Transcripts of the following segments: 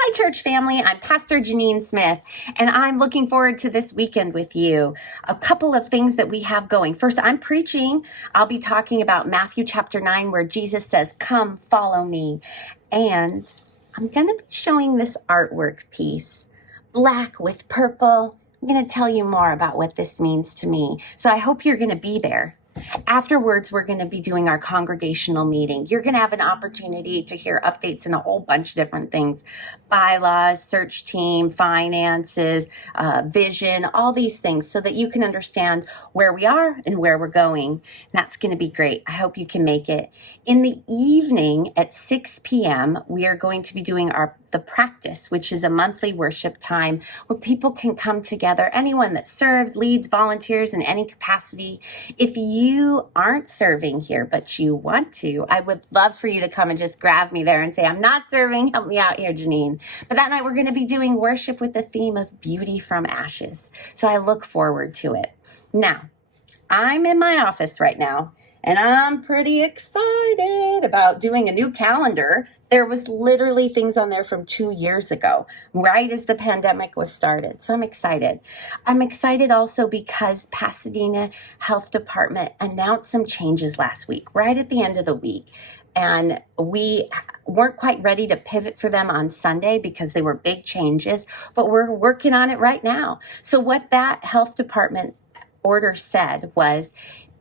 Hi, church family. I'm Pastor Jeanine Smith, and I'm looking forward to this weekend with you. A couple of things that we have going. First, I'm preaching. I'll be talking about Matthew chapter 9, where Jesus says, "Come, follow me." And I'm going to be showing this artwork piece, black with purple. I'm going to tell you more about what this means to me. So I hope you're going to be there. Afterwards, we're going to be doing our congregational meeting. You're going to have an opportunity to hear updates in a whole bunch of different things: bylaws, search team, finances, vision, all these things, so that you can understand where we are and where we're going. That's going to be great. I hope you can make it. In the evening at 6 p.m., we are going to be doing the practice, which is a monthly worship time where people can come together, anyone that serves, leads, volunteers in any capacity. If you aren't serving here, but you want to, I would love for you to come and just grab me there and say, "I'm not serving, help me out here, Jeanine." But that night we're going to be doing worship with the theme of beauty from ashes. So I look forward to it. Now, I'm in my office right now, and I'm pretty excited about doing a new calendar. There was literally things on there from 2 years ago, right as the pandemic was started. So I'm excited. I'm excited also because Pasadena Health Department announced some changes last week, right at the end of the week. And we weren't quite ready to pivot for them on Sunday because they were big changes, but we're working on it right now. So what that health department order said was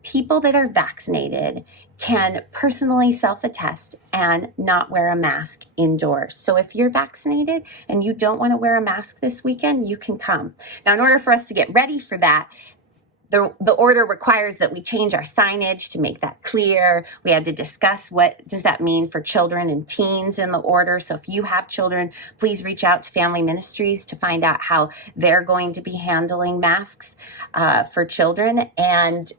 people that are vaccinated can personally self-attest and not wear a mask indoors. So if you're vaccinated and you don't want to wear a mask this weekend, you can come. Now, in order for us to get ready for that, the order requires that we change our signage to make that clear. We had to discuss what does that mean for children and teens in the order. So if you have children, please reach out to Family Ministries to find out how they're going to be handling masks for children. And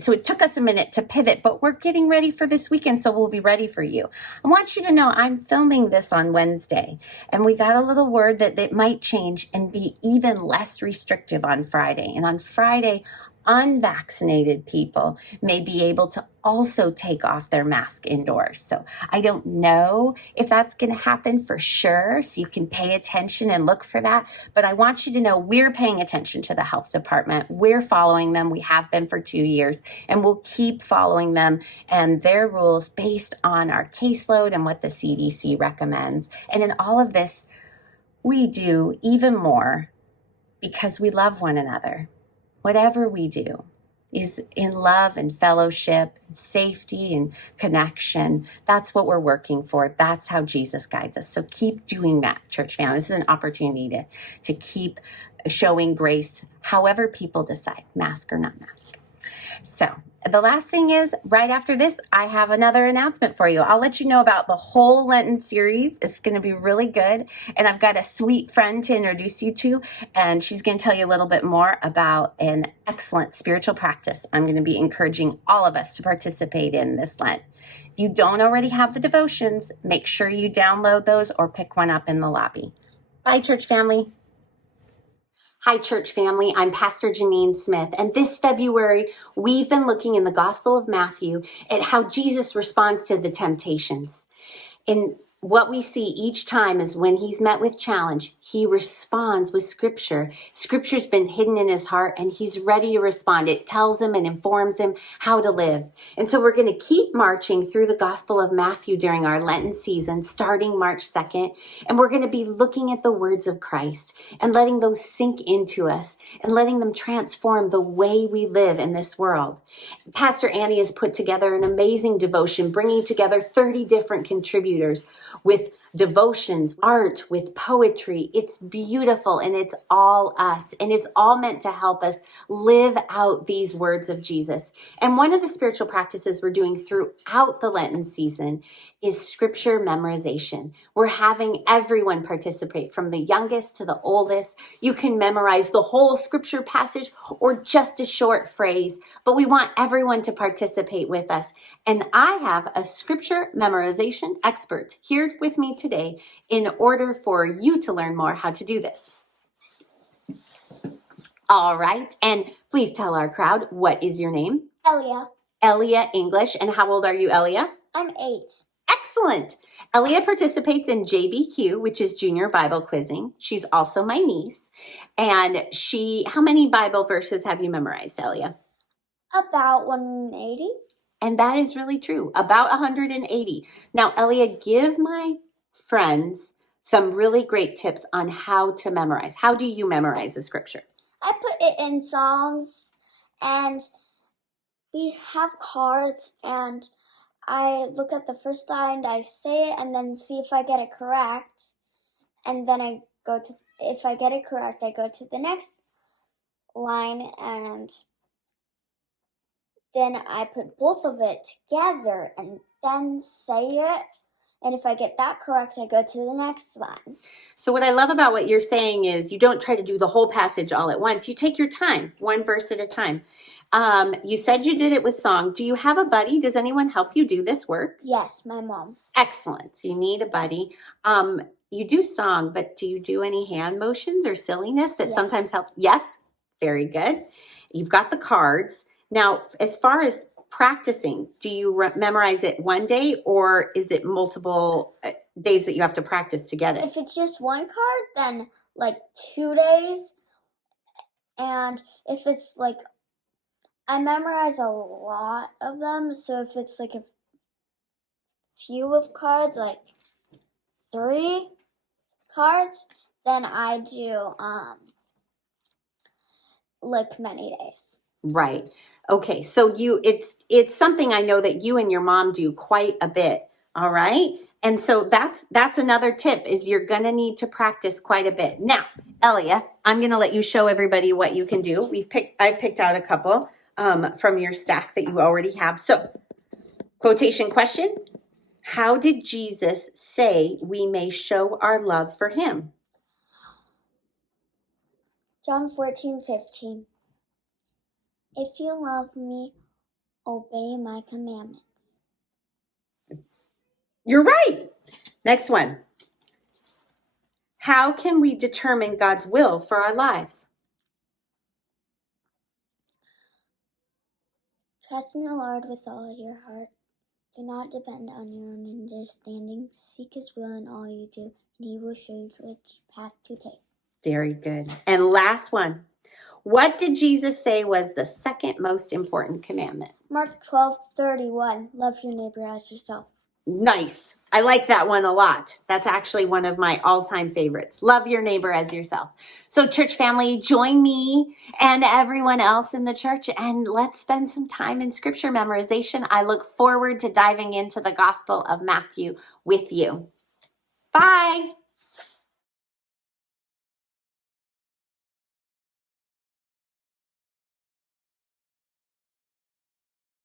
so it took us a minute to pivot, but we're getting ready for this weekend, so we'll be ready for you. I want you to know I'm filming this on Wednesday, and we got a little word that it might change and be even less restrictive on Friday. And on Friday, unvaccinated people may be able to also take off their mask indoors. So I don't know if that's going to happen for sure, so you can pay attention and look for that. But I want you to know we're paying attention to the health department. We're following them. We have been for 2 years, and we'll keep following them and their rules based on our caseload and what the CDC recommends. And in all of this, we do even more because we love one another. Whatever we do is in love and fellowship, and safety and connection. That's what we're working for. That's how Jesus guides us. So keep doing that, church family. This is an opportunity to keep showing grace, however people decide, mask or not mask. So the last thing is, right after this, I have another announcement for you. I'll let you know about the whole Lenten series. It's going to be really good. And I've got a sweet friend to introduce you to, and she's going to tell you a little bit more about an excellent spiritual practice I'm going to be encouraging all of us to participate in this Lent. If you don't already have the devotions, make sure you download those or pick one up in the lobby. Bye, church family. Hi, church family. I'm Pastor Jeanine Smith, and this February, we've been looking in the Gospel of Matthew at how Jesus responds to the temptations. And what we see each time is when he's met with challenge, he responds with scripture. Scripture's been hidden in his heart, and he's ready to respond. It tells him and informs him how to live. And so we're going to keep marching through the Gospel of Matthew during our Lenten season, starting March 2nd. And we're going to be looking at the words of Christ and letting those sink into us and letting them transform the way we live in this world. Pastor Annie has put together an amazing devotion, bringing together 30 different contributors with devotions, art, with poetry. It's beautiful, and it's all us, and it's all meant to help us live out these words of Jesus. And one of the spiritual practices we're doing throughout the Lenten season is scripture memorization. We're having everyone participate, from the youngest to the oldest. You can memorize the whole scripture passage or just a short phrase, but we want everyone to participate with us. And I have a scripture memorization expert here with me today in order for you to learn more how to do this. All right. And please tell our crowd, what is your name? Elia. Elia English. And how old are you, Elia? I'm 8. Excellent. Elia participates in JBQ, which is Junior Bible Quizzing. She's also my niece. And how many Bible verses have you memorized, Elia? About 180. And that is really true, about 180. Now, Elia, give my friends some really great tips on how to memorize. How do you memorize the scripture? I put it in songs, and we have cards, and I look at the first line, I say it, and then see if I get it correct. And then if I get it correct, I go to the next line, and then I put both of it together and then say it. And if I get that correct, I go to the next line. So what I love about what you're saying is you don't try to do the whole passage all at once. You take your time, one verse at a time. You said you did it with song. Do you have a buddy? Does anyone help you do this work? Yes, my mom. Excellent. So you need a buddy. You do song, but do you do any hand motions or silliness that sometimes helps? Yes? Very good. You've got the cards. Now, as far as practicing, do you memorize it one day, or is it multiple days that you have to practice to get it? If it's just one card, then like 2 days. And if it's like, I memorize a lot of them, so if it's like a few of cards, like 3 cards, then I do like many days. Right. Okay. So it's something I know that you and your mom do quite a bit. All right. And so that's another tip is you're going to need to practice quite a bit. Now, Elia, I'm going to let you show everybody what you can do. I've picked out a couple from your stack that you already have. So quotation question. How did Jesus say we may show our love for him? John 14:15. If you love me, obey my commandments. You're right. Next one. How can we determine God's will for our lives? Trust in the Lord with all your heart. Do not depend on your own understanding. Seek his will in all you do, and he will show you which path to take. Very good. And last one. What did Jesus say was the second most important commandment? Mark 12:31. Love your neighbor as yourself. Nice. I like that one a lot. That's actually one of my all-time favorites. Love your neighbor as yourself. So church family, join me and everyone else in the church and let's spend some time in scripture memorization. I look forward to diving into the Gospel of Matthew with you. Bye.